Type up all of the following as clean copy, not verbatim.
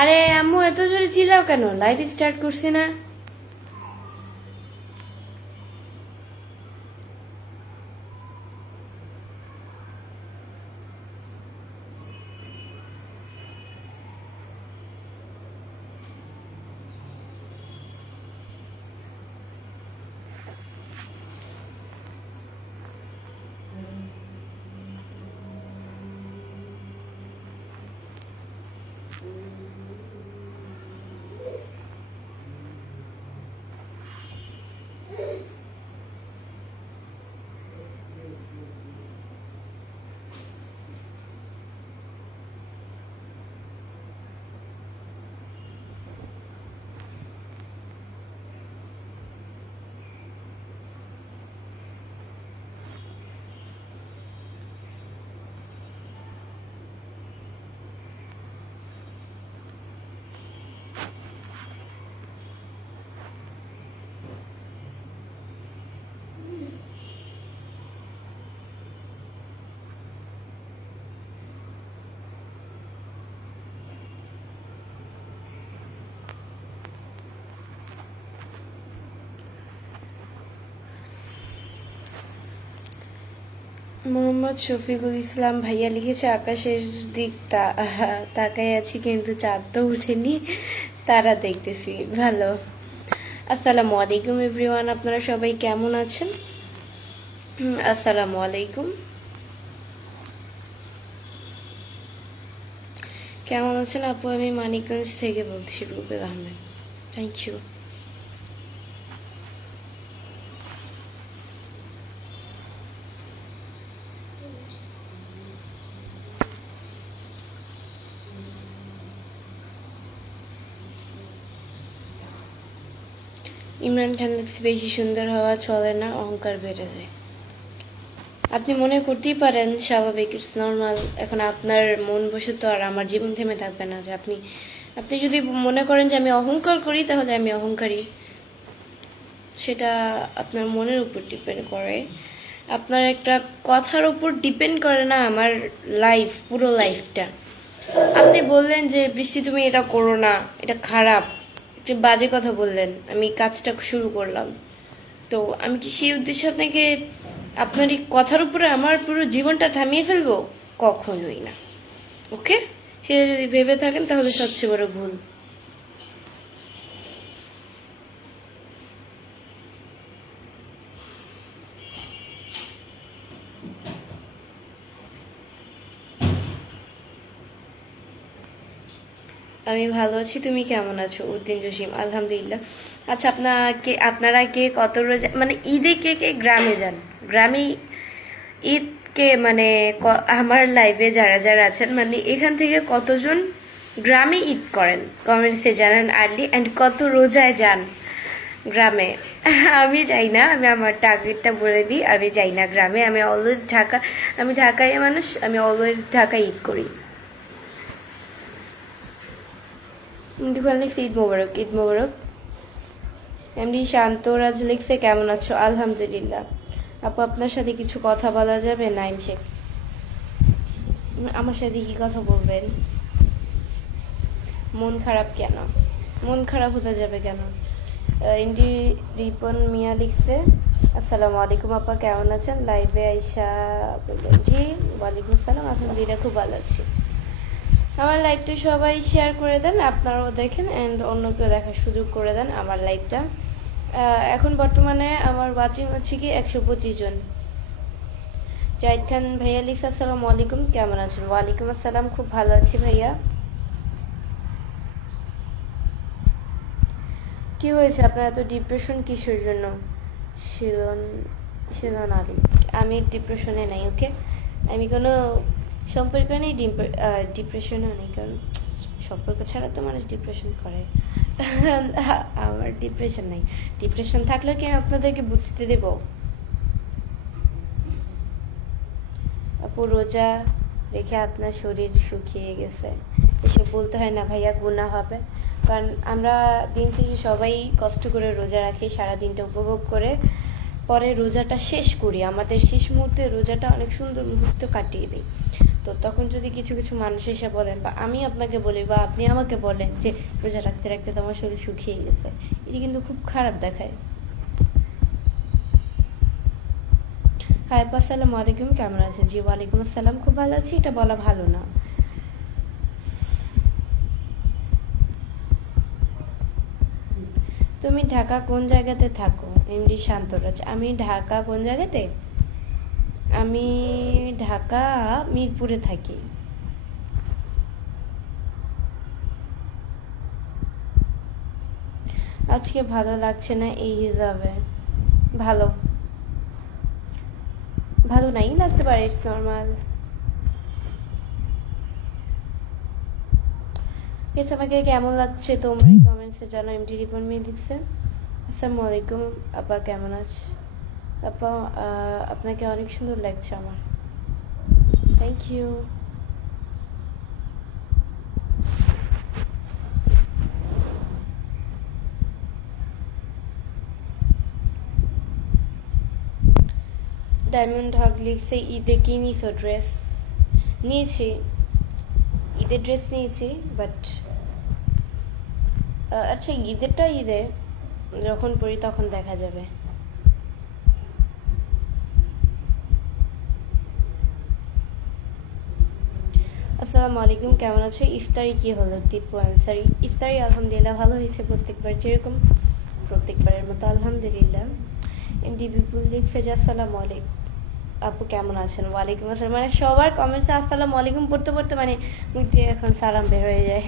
আরে আম্মু এত জোরে চিল্লাও কেন? লাইভ স্টার্ট করছি না। মোহাম্মদ শফিকুল ইসলাম ভাইয়া লিখেছে আকাশের দিক তাকায় আছি কিন্তু চাঁদ তো উঠেনি, তারা দেখতেছি। ভালো। আসসালামু আলাইকুম এভরিওয়ান, আপনারা সবাই কেমন আছেন? আসসালামু আলাইকুম, কেমন আছেন আপু? আমি মানিকগঞ্জ থেকে বলছি, রুবেল আহমেদ। Thank you. ইমরান খান লিখছে বেশি সুন্দর হওয়া চলে না, অহংকার বেড়ে যায়। আপনি মনে করতেই পারেন, স্বাভাবিক, ইটস নর্মাল। এখন আপনার মন বসে তো আর আমার জীবন থেমে থাকবে না। যে আপনি আপনি যদি মনে করেন যে আমি অহংকার করি, তাহলে আমি অহংকারী। সেটা আপনার মনের উপর ডিপেন্ড করে, আপনার একটা কথার উপর ডিপেন্ড করে না আমার লাইফ, পুরো লাইফটা। আপনি বললেন যে বৃষ্টি তুমি এটা করো না, এটা খারাপ, একটা বাজে কথা বললেন, আমি কাজটা শুরু করলাম। তো আমি কি সেই উদ্দেশ্যে আপনাকে, আপনার এই কথার উপরে আমার পুরো জীবনটা থামিয়ে ফেলবো? কখনোই না। ওকে, সেটা যদি ভেবে থাকেন তাহলে সবচেয়ে বড় ভুল। আমি ভালো আছি, তুমি কেমন আছো? উদ্দিন জসিম, আলহামদুলিল্লাহ। আচ্ছা, আপনারা কে কত রোজা, মানে ঈদে কে কে গ্রামে যান? গ্রামে ঈদ কে মানে আমার লাইভে যারা যারা আছেন, মানে এখান থেকে কতজন গ্রামে ঈদ করেন কমেন্টসে জানান আর্লি। অ্যান্ড কত রোজায় যান গ্রামে? আমি যাই না, আমি আমার টার্গেটটা বলে দিই, আমি যাই না গ্রামে। আমি অলওয়েজ ঢাকা, আমি ঢাকায় মানুষ, আমি অলওয়েজ ঢাকায় ঈদ করি। লিখছে ঈদ মোবারক, ঈদ মোবারক। এমডি শান্তরাজ লিখছে কেমন আছো? আলহামদুলিল্লাহ। আপু আপনার সাথে কিছু কথা বলা যাবে? নাইম শেখ, আমার সাথে কি কথা বলবেন? মন খারাপ কেন? মন খারাপ হতে যাবে কেন? ইন্ডি রিপন মিয়া লিখছে আসসালামু আলাইকুম আপা, কেমন আছেন? লাইভে আইসা বললেন জি ওয়ালাইকুম আসসালাম, আলহামদুলিল্লাহ খুব ভালো আছি। আমার লাইভটা সবাই শেয়ার করে দেন, আপনারাও দেখেন অ্যান্ড অন্যকেও দেখার সুযোগ করে দেন আমার লাইভটা। এখন বর্তমানে আমার ওয়াচিং হচ্ছে কি 125 জন। জাহিদ খান ভাইয়া লিখছে আসসালামু আলাইকুম, কেমন আছেন? ওয়ালাইকুম আসসালাম, খুব ভালো আছি ভাইয়া। কি হয়েছে আপনার এত ডিপ্রেশন কিসের জন্য? ছিল আলী, আমি ডিপ্রেশনে নাই। ওকে, আমি কোনো সম্পর্ক নেই, ডিপ্রেশনও নেই, কারণ সম্পর্ক ছাড়া তো মানুষ ডিপ্রেশন করে। আমার ডিপ্রেশন নাই। ডিপ্রেশন থাকলেও কি আমি আপনাদেরকে বুঝতে দেব? আপু রোজা রেখে আপনার শরীর শুকিয়ে গেছে, এসব বলতে হয় না ভাইয়া, গুনাহ হবে। কারণ আমরা দিন শেষে সবাই কষ্ট করে রোজা রাখি, সারাদিনটা উপভোগ করে পরে রোজাটা শেষ করি, আমাদের শেষ মুহূর্তে রোজাটা অনেক সুন্দর মুহূর্ত কাটিয়ে দিই। তো তখন যদি কিছু কিছু মানুষ এসে বলেন বা আমি আপনাকে বলি বা আপনি আমাকে বলেন যে রোজা রাখতে রাখতে তো আমার শরীর শুকিয়ে গেছে, এটি কিন্তু খুব খারাপ দেখায়। হাই আসসালামু আলাইকুম, কেমন আছেন? জি ওয়ালাইকুম আসসালাম, খুব ভালো আছি। এটা বলা ভালো না। তুমি ঢাকা কোন জায়গাতে থাকো? এমডি শান্তরাজ। আমি ঢাকা কোন জায়গাতে? আমি ঢাকা মিরপুরে থাকি। আজকে ভালো লাগছে না এই হিসাবে। ভালো ভালো নাই লাগতে পারে, ইটস নর্মাল। আমাকে কেমন লাগছে তোমার কমেন্টসে জানো। এমডি রিপন মেয়ে লিখছে। আসসালামু আলাইকুম আপা, কেমন আছে আপা? আপনাকে অনেক সুন্দর লাগছে আমার। Thank you. ডায়মন্ড হক লিখছে ঈদে কি নিছো ড্রেস? নিয়েছি, ঈদের ড্রেস নিয়েছি, বাট আচ্ছা ঈদেরটা ঈদে যখন পড়ি তখন দেখা যাবে। আসসালামু আলাইকুম, কেমন আছো? ইফতারি কি হলো? দীপু আনসারি। ইফতারি আলহামদুলিল্লাহ ভালো হয়েছে, প্রত্যেকবার যেরকম, প্রত্যেকবারের মতো আলহামদুলিল্লাহ। এমডি বিপুল লিখছে যে আসসালামু আলাইকুম আপু, কেমন আছেন? ওয়ালাইকুম আসসালাম। মানে সবার কমেন্টসে আসসালামু আলাইকুম পড়তে পড়তে মানে মুখ দিয়ে এখন সালাম বের হয়ে যায়।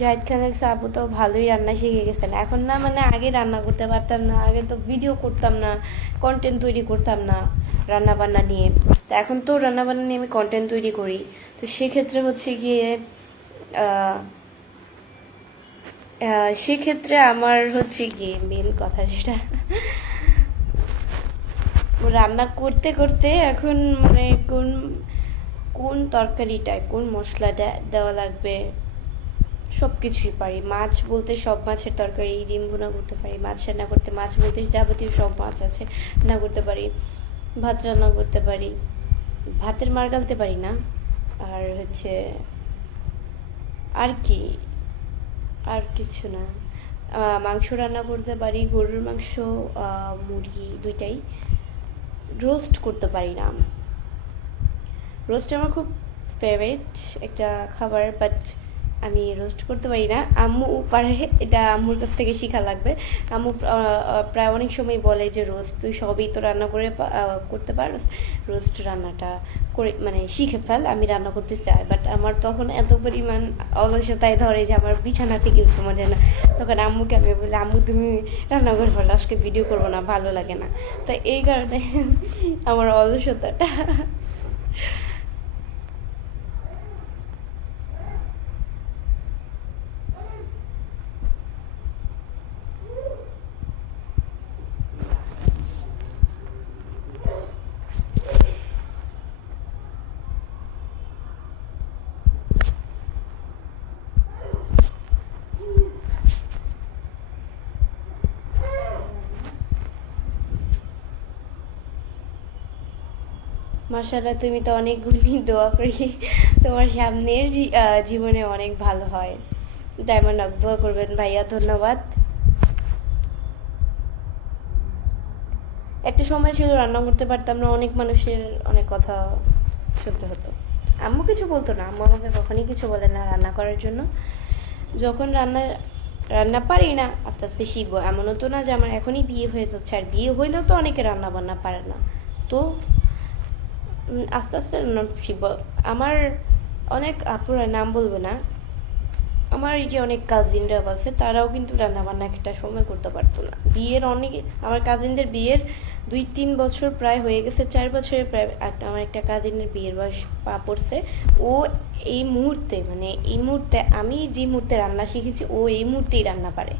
জাহিদ খান লিখছে আপু তো ভালোই রান্না শিখে গেছেন। এখন না, মানে আগে রান্না করতে পারতাম না, আগে তো ভিডিও করতাম না, কন্টেন্ট তৈরি করতাম না রান্না বান্না নিয়ে। তো এখন তো রান্না বান্না নিয়ে আমি কন্টেন্ট তৈরি করি। তো সেক্ষেত্রে হচ্ছে গিয়ে সেক্ষেত্রে আমার হচ্ছে গিয়ে মেন কথা যেটা, রান্না করতে করতে এখন মানে কোন কোন তরকারিটায় কোন মশলাটা দেওয়া লাগবে সব কিছুই পারি। মাছ বলতে সব মাছের তরকারি, ডিম ভুনা করতে পারি। মাছ রান্না করতে, মাছ বলতে যাবতীয় সব মাছ আছে রান্না করতে পারি। ভাত রান্না করতে পারি, ভাতের মার গালতে পারি না। আর হচ্ছে আর কি, আর কিছু না। মাংস রান্না করতে পারি, গরুর মাংস, মুরগি দুইটাই। রোস্ট করতে পারি না। রোস্ট আমার খুব ফেভারিট একটা খাবার, বাট আমি রোস্ট করতে পারি না। আম্মু পারে, এটা আম্মুর কাছ থেকে শেখা লাগবে। আম্মু প্রায় অনেক সময় বলে যে রোস্ট তুই সবই তো রান্না করে করতে পারস, রোস্ট রান্নাটা করে মানে শিখে ফেল, আমি রান্না করতে চাই। বাট আমার তখন এত পরিমাণ অলসতায় ধরে যে আমার বিছানা থেকে উঠতে মজা না। তখন আম্মুকে আমি বলি আম্মু তুমি রান্না করে ফেলো, আজকে ভিডিও করবো না, ভালো লাগে না। তো এই কারণে আমার অলসতাটা। মাশাআল্লাহ, তুমি তো অনেকগুলি দোয়া করি তোমার সামনের জীবনে অনেক ভালো হয়। ডায়মন্ড হক দোয়া করবেন ভাইয়া, ধন্যবাদ। একটা সময় ছিল রান্না করতে পারতাম না, অনেক মানুষের অনেক কথা শুনতে হতো। আম্মু কিছু বলতো না, আম্মু আমাকে কখনই কিছু বলে না রান্না করার জন্য। যখন রান্না রান্না পারি না, আস্তে আস্তে শিখবো। এমনও তো না যে আমার এখনই বিয়ে হয়ে যাচ্ছে, আর বিয়ে হইলেও তো অনেকে রান্না বান্না পারে না। তো আস্তে আস্তে শিখবো। আমার অনেক আপুরা, নাম বলবো না, আমার এই যে অনেক কাজিনরা আছে তারাও কিন্তু রান্না বান্না একটা সময় করতে পারতো না। বিয়ের অনেক, আমার কাজিনদের বিয়ের 2-3 বছর প্রায় হয়ে গেছে, 4 বছরের প্রায়। আমার একটা কাজিনের বিয়ের বয়স পা পড়ছে। ও এই মুহূর্তে, মানে এই মুহূর্তে আমি যে মুহূর্তে রান্না শিখেছি, ও এই মুহূর্তেই রান্না পারে।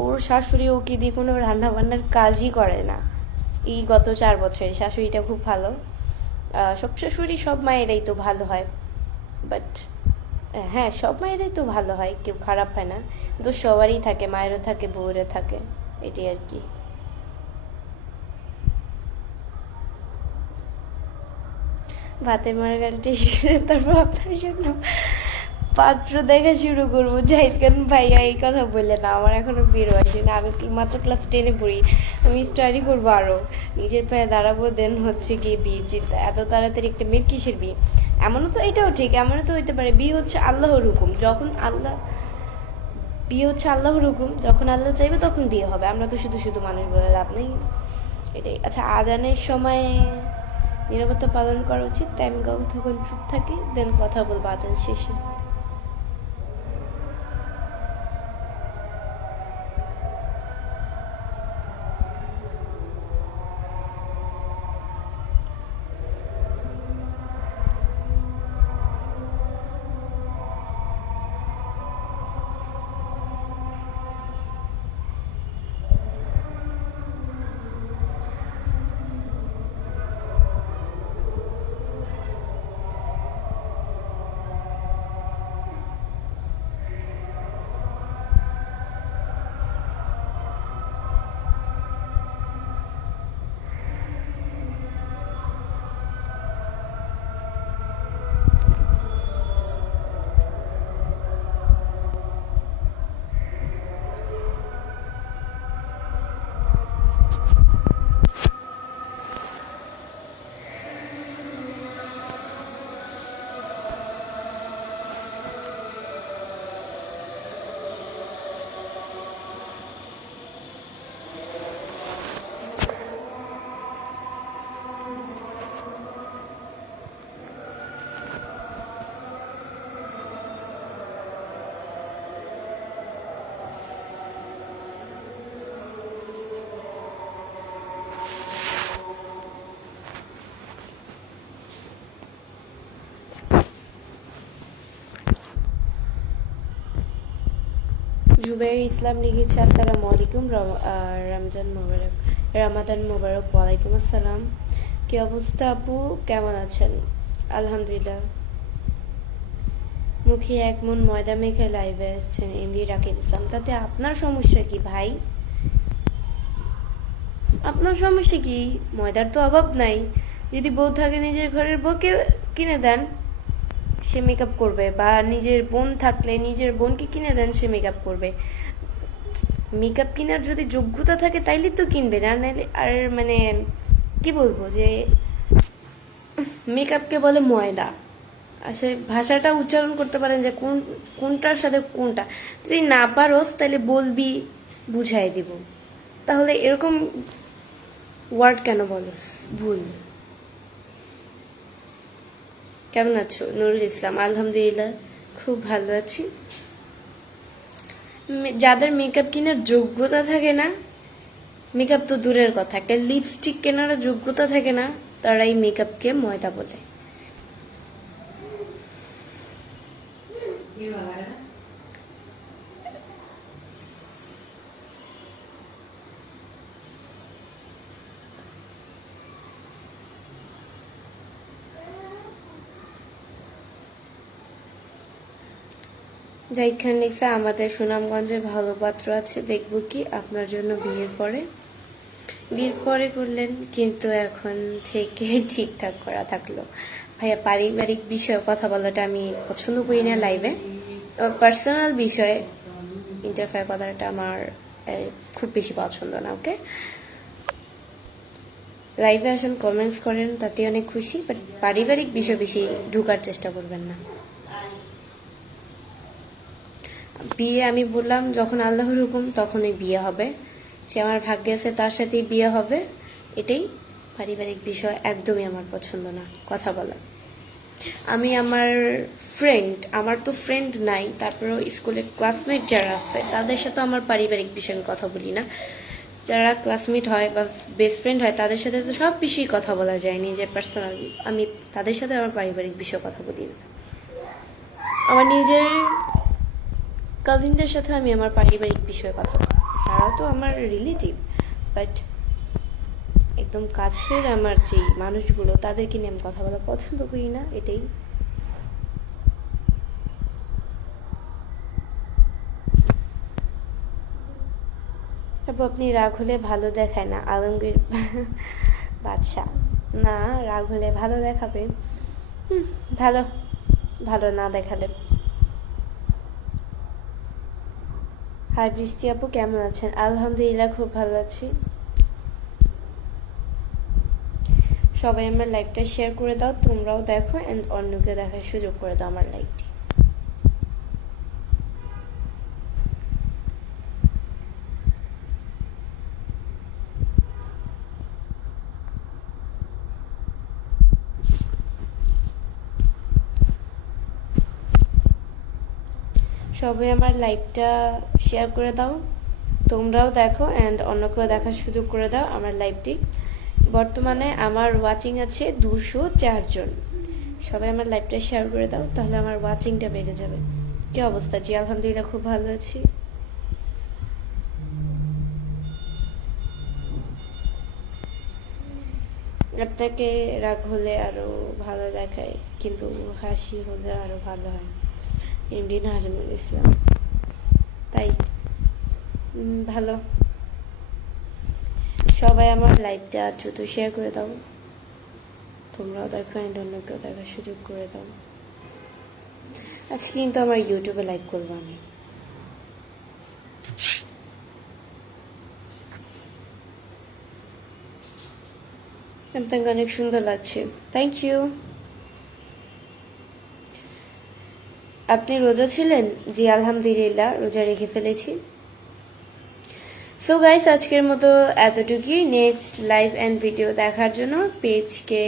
ওর শাশুড়ি ওকে দিয়ে কোনো রান্না বান্নার কাজই করে না। এই গত 4 বছরে শাশুড়িটা খুব ভালো। সব শাশুড়ি, সব মায়েরাই তো ভালো হয়, বাট হ্যাঁ, সব মায়েরাই তো ভালো হয়, কেউ খারাপ হয় না, তো সবারই থাকে, মায়েরও থাকে, বউয়েরও থাকে, এটাই আর কি। ভাতের মার্গারিটা শিখে তারপর আপনার জন্য পাত্র দেখা শুরু করবো। জাহিদ খান ভাইয়া এই কথা বললে না, আমার এখনো বের হয়নি না, আমি মাত্র ক্লাস 10-এ পড়ি, আমি স্টাডি করবো আরও, নিজের পায়ে দাঁড়াবো, দেন হচ্ছে গিয়ে বিয়ে। চিন্তা এত তাড়াতাড়ি একটা মেয়ের কিসের বিয়ে? এমনও তো, এটাও ঠিক, এমনও তো হইতে পারে বিয়ে হচ্ছে আল্লাহর হুকুম, যখন আল্লাহ, বিয়ে হচ্ছে আল্লাহর হুকুম, যখন আল্লাহ চাইবে তখন বিয়ে হবে, আমরা তো শুধু শুধু মানুষ বলে লাভ নেই, এটাই। আচ্ছা, আজানের সময় নীরবতা পালন করা উচিত, তাই আমি কতক্ষণ চুপ থাকি, দেন কথা বলবো আজান শেষে। জুবাইর ইসলাম লিখেছে, আসসালামু আলাইকুম, রমজান মোবারক, রামাদান মোবারক। ওয়ালাইকুম আসসালাম। কি অবস্থা আপু, কেমন আছেন? আলহামদুলিল্লাহ। মুখে এক মন ময়দা মেখে লাইভে আসছেন এমডি রাকিব ইসলাম, তাতে আপনার সমস্যা কি ভাই? আপনার সমস্যা কি? ময়দার তো অভাব নাই, যদি বউ থাকে নিজের ঘরের বউকে কিনে দেন, সে মেকআপ করবে, বা নিজের বোন থাকলে নিজের বোনকে কিনে দেন, সে মেকআপ করবে। মেকআপ কেনার যদি যোগ্যতা থাকে তাইলে তো কিনবে, না নাইলে আর মানে কি বলবো, যে মেকআপকে বলে ময়দা। আসলে ভাষাটা উচ্চারণ করতে পারেন যে কোনটার সাথে কোনটা, যদি না পারোস তাহলে বলবি, বুঝাই দিব, তাহলে এরকম ওয়ার্ড কেন বলস? ভুল। কেমন আছো? নুরুল ইসলাম, আলহামদুলিল্লাহ খুব ভালো আছি। যাদের মেকআপ কেনার যোগ্যতা থাকে না, মেকআপ তো দূরের কথা, একটা লিপস্টিক কেনারও যোগ্যতা থাকে না, তারাই মেকআপকে ময়দা বলে। জাহিদ খান লিখছে, আমাদের সুনামগঞ্জে ভালো পাত্র আছে, দেখব কি আপনার জন্য বিয়ের পরে। বিয়ের পরে করলেন, কিন্তু এখন থেকে ঠিকঠাক করা থাকলো। ভাইয়া, পারিবারিক বিষয়ে কথা বলাটা আমি পছন্দ করি না লাইভে, পার্সোনাল বিষয়ে ইন্টারফেয়ার করাটা আমার খুব বেশি পছন্দ না। ওকে, লাইভে আসেন, কমেন্টস করেন, তাতে অনেক খুশি, বাট পারিবারিক বিষয় বেশি ঢুকার চেষ্টা করবেন না। বিয়ে আমি বললাম, যখন আল্লাহর হুকুম তখনই বিয়ে হবে, সে আমার ভাগ্যে আছে, তার সাথেই বিয়ে হবে, এটাই। পারিবারিক বিষয় একদমই আমার পছন্দ না কথা বলা। আমি আমার ফ্রেন্ড, আমার তো ফ্রেন্ড নাই, তারপরেও স্কুলের ক্লাসমেট যারা আছে তাদের সাথে আমার পারিবারিক বিষয়ে আমি কথা বলি না। যারা ক্লাসমেট হয় বা বেস্ট ফ্রেন্ড হয় তাদের সাথে তো সব বিষয়ে কথা বলা যায়, নিজের পার্সোনাল, আমি তাদের সাথে আমার পারিবারিক বিষয়ে কথা বলি না। আমার নিজের কাজিনদের সাথে আমি আমার পারিবারিক বিষয়ে কথা বলি, তারাও তো আমার রিলেটিভ, বাট একদম কাছের আমার যে মানুষগুলো তাদেরকে নিয়ে আমি কথা বলা পছন্দ করি না, এটাই। তারপর আপনি রাগ হলে ভালো দেখায় না আলমগীর বাদশা, না রাগ হলে ভালো দেখাবে। ভালো, ভালো না দেখালে। হাই বৃষ্টি আপু, কেমন আছেন? আলহামদুলিল্লাহ, খুব ভালো আছি। সবাই আমার লাইভটা শেয়ার করে দাও, তোমরাও দেখো অ্যান্ড অন্যকে দেখার সুযোগ করে দাও আমার লাইভটি। সবাই আমার লাইভটা শেয়ার করে দাও, তোমরাও দেখো অ্যান্ড অন্যকেও দেখার সুযোগ করে দাও আমার লাইভটি। বর্তমানে আমার ওয়াচিং আছে 204 জন। সবাই আমার লাইভটা শেয়ার করে দাও, তাহলে আমার ওয়াচিংটা বেড়ে যাবে। কি অবস্থা? জি আলহামদুলিল্লাহ, খুব ভালো আছি। আপনাকে রাগ হলে আরো ভালো দেখায়, কিন্তু হাসি হলে আরো ভালো হয়। এমডি নাজমুল ইসলাম, তাই ভালো। সবাই আমার লাইভটা দ্রুত শেয়ার করে দাও, তোমরাও দেখো অ্যান্ড অন্যকেও দেখার সুযোগ করে দাও। আজকে কিন্তু আমার ইউটিউবে লাইভ করবো আমি। আপনাকে অনেক সুন্দর লাগছে, থ্যাংক ইউ। আপনি রোজা ছিলেন? জি আলহামদুলিল্লাহ, রোজা রেখে ফেলেছি। সো গাইস, আজকের মতো এতটুকুই। নেক্সট লাইভ অ্যান্ড ভিডিও দেখার জন্য পেজকে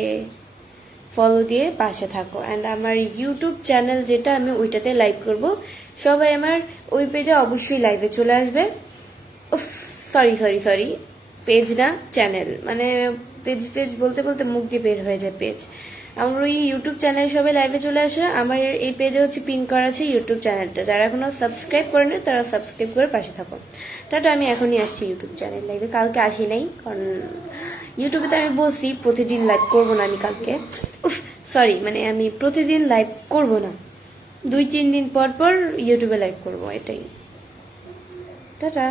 ফলো দিয়ে পাশে থাকো অ্যান্ড আমার ইউটিউব চ্যানেল যেটা, আমি ওইটাতে লাইভ করব। সবাই আমার ওই পেজে অবশ্যই লাইভে চলে আসবে। সরি, পেজ না চ্যানেল, মানে পেজ পেজ বলতে বলতে মুখ দিয়ে বের হয়ে যায় পেজ। আমার ওই ইউটিউব চ্যানেল সবাই লাইভে চলে আসে। আমার এই পেজে হচ্ছে পিন করা আছে ইউটিউব চ্যানেলটা, যারা এখনো সাবস্ক্রাইব করেনি তারা সাবস্ক্রাইব করে পাশে থাকো। টাটা, আমি এখনই আসছি ইউটিউব চ্যানেল লাইভে, কালকে আসি নাই, কারণ ইউটিউবে তো আমি বলছি প্রতিদিন লাইভ করব না আমি কালকে। মানে আমি প্রতিদিন লাইভ করব না, 2-3 দিন পর পর ইউটিউবে লাইভ করব, এটাই। টাটা।